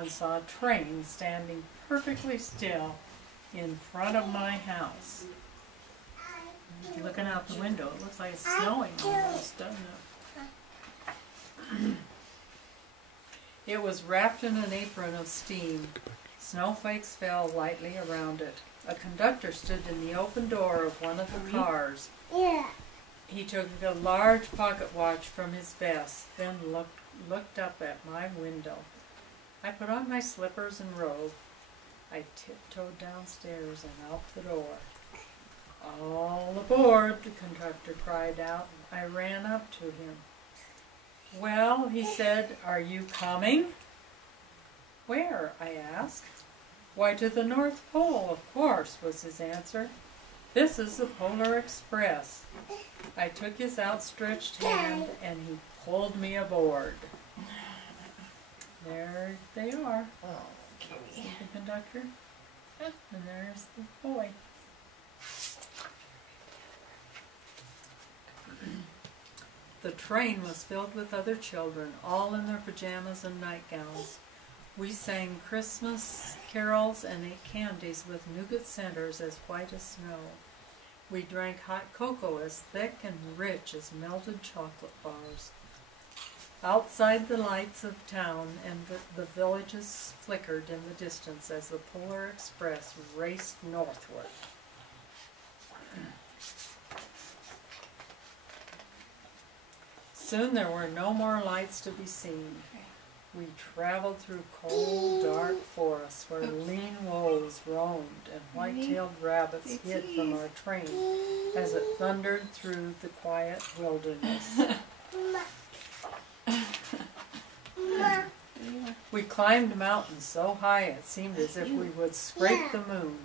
and saw a train standing perfectly still in front of my house. Looking out the window, it looks like it's snowing almost, doesn't it? It was wrapped in an apron of steam. Snowflakes fell lightly around it. A conductor stood in the open door of one of the cars. He took a large pocket watch from his vest, then looked up at my window. I put on my slippers and robe. I tiptoed downstairs and out the door. "All aboard," the conductor cried out. I ran up to him. "Well," he said, "are you coming?" "Where?" I asked. "Why, to the North Pole, of course," was his answer. "This is the Polar Express." I took his outstretched hand and he pulled me aboard. There they are. Oh, kitty. See the conductor? And there's the boy. The train was filled with other children, all in their pajamas and nightgowns. We sang Christmas carols and ate candies with nougat centers as white as snow. We drank hot cocoa as thick and rich as melted chocolate bars. Outside, the lights of town and the villages flickered in the distance as the Polar Express raced northward. Soon there were no more lights to be seen. We traveled through cold, dark forests where lean wolves roamed and white-tailed rabbits hid from our train as it thundered through the quiet wilderness. We climbed mountains so high it seemed as if we would scrape the moon,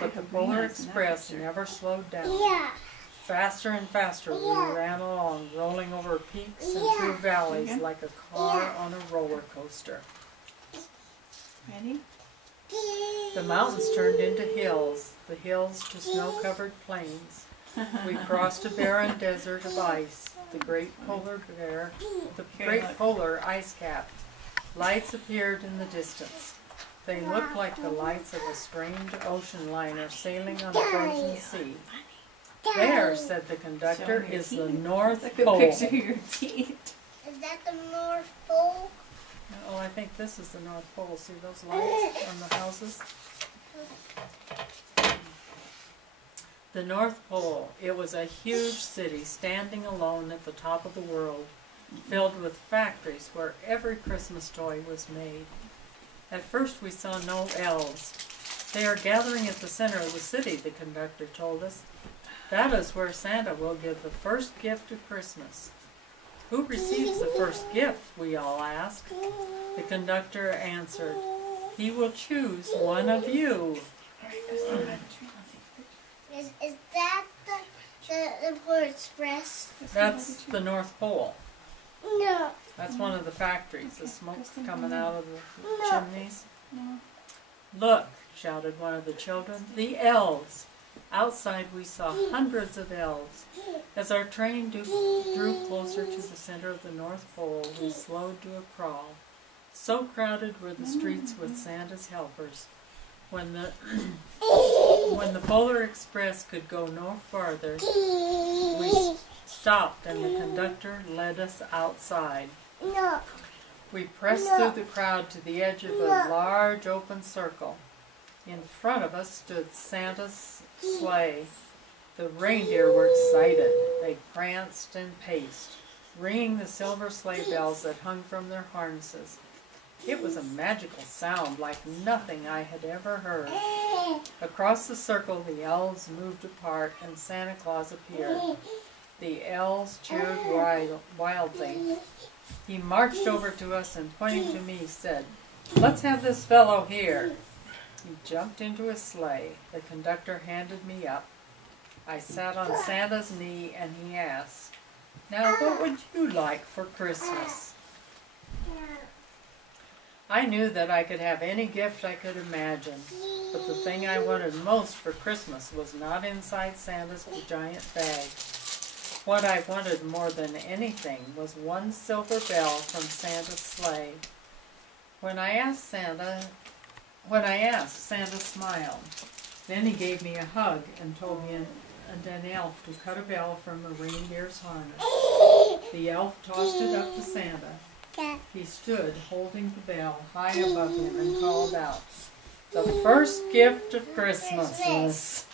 but the Polar Express never slowed down. Faster and faster we ran along, rolling over peaks and through valleys like a car on a roller coaster. Ready? The mountains turned into hills, the hills to snow-covered plains. We crossed a barren desert of ice, the great polar ice cap. Lights appeared in the distance. They looked like the lights of a strange ocean liner sailing on a frozen sea. "There," said the conductor, "is the North Pole." Picture your teeth. Is that the North Pole? Oh, I think this is the North Pole. See those lights on the houses? The North Pole. It was a huge city standing alone at the top of the world, filled with factories where every Christmas toy was made. At first we saw no elves. "They are gathering at the center of the city," the conductor told us. "That is where Santa will give the first gift of Christmas." "Who receives the first gift?" we all asked. The conductor answered, "He will choose one of you." Is that the Polar Express? That's the North Pole. No. That's one of the factories. The smoke's coming out of the chimneys. No. "Look," shouted one of the children, "the elves." Outside we saw hundreds of elves. As our train drew closer to the center of the North Pole, we slowed to a crawl. So crowded were the streets with Santa's helpers. When the Polar Express could go no farther, we stopped and the conductor led us outside. No. We pressed through the crowd to the edge of a large open circle. In front of us stood Santa's sleigh. The reindeer were excited. They pranced and paced, ringing the silver sleigh bells that hung from their harnesses. It was a magical sound like nothing I had ever heard. Across the circle the elves moved apart and Santa Claus appeared. The elves cheered wildly. He marched over to us and, pointing to me, said, "Let's have this fellow here." He jumped into his sleigh. The conductor handed me up. I sat on Santa's knee and he asked, "Now what would you like for Christmas?" I knew that I could have any gift I could imagine, but the thing I wanted most for Christmas was not inside Santa's giant bag. What I wanted more than anything was one silver bell from Santa's sleigh. When I asked, Santa smiled. Then he gave me a hug and told me an elf to cut a bell from a reindeer's harness. The elf tossed it up to Santa. He stood holding the bell high above him and called out, "The first gift of Christmas."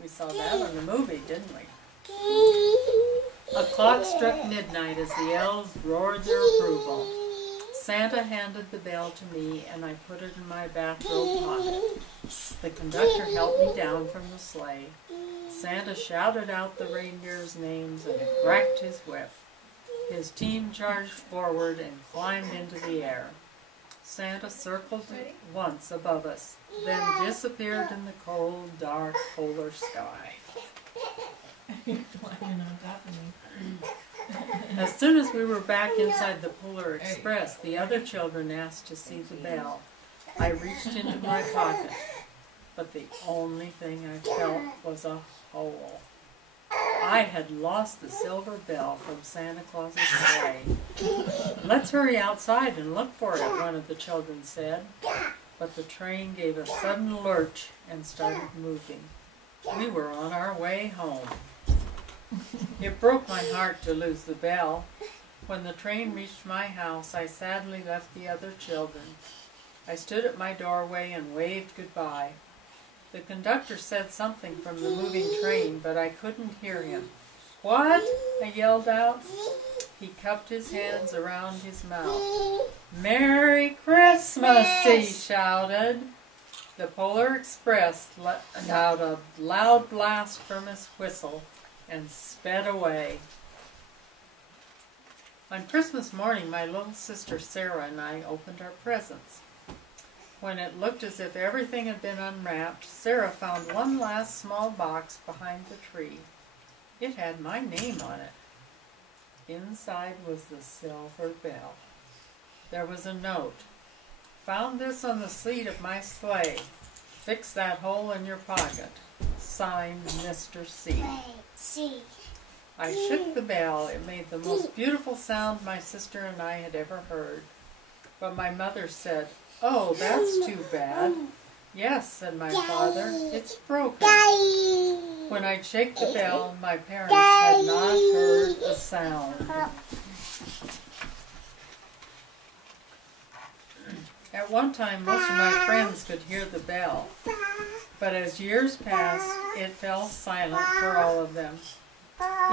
We saw that in the movie, didn't we? A clock struck midnight as the elves roared their approval. Santa handed the bell to me and I put it in my bathrobe pocket. The conductor helped me down from the sleigh. Santa shouted out the reindeers' names and cracked his whip. His team charged forward and climbed into the air. Santa circled once above us, then disappeared in the cold, dark, polar sky. You're climbing on top of me. As soon as we were back inside the Polar Express, the other children asked to see the bell. I reached into my pocket, but the only thing I felt was a hole. I had lost the silver bell from Santa Claus's sleigh. "Let's hurry outside and look for it," one of the children said. But the train gave a sudden lurch and started moving. We were on our way home. It broke my heart to lose the bell. When the train reached my house, I sadly left the other children. I stood at my doorway and waved goodbye. The conductor said something from the moving train, but I couldn't hear him. "What?" I yelled out. He cupped his hands around his mouth. "Merry Christmas!" he shouted. The Polar Express let out a loud blast from his whistle and sped away. On Christmas morning, my little sister Sarah and I opened our presents. When it looked as if everything had been unwrapped, Sarah found one last small box behind the tree. It had my name on it. Inside was the silver bell. There was a note. "Found this on the seat of my sleigh. Fix that hole in your pocket. Signed, Mr. C." I shook the bell. It made the most beautiful sound my sister and I had ever heard. But my mother said, "Oh, that's too bad." "Yes," said my father, "it's broken." When I'd shake the bell, my parents had not heard a sound. At one time, most of my friends could hear the bell, but as years passed, it fell silent for all of them.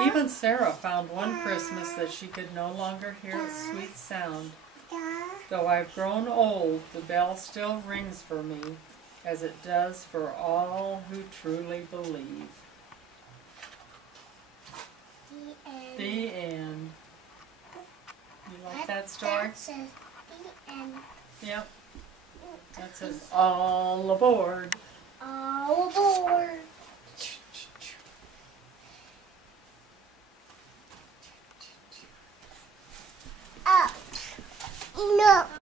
Even Sarah found one Christmas that she could no longer hear its sweet sound. Though I've grown old, the bell still rings for me, as it does for all who truly believe. The end. You like that story? That says the end. Yep. That says all aboard. All aboard. Up. No.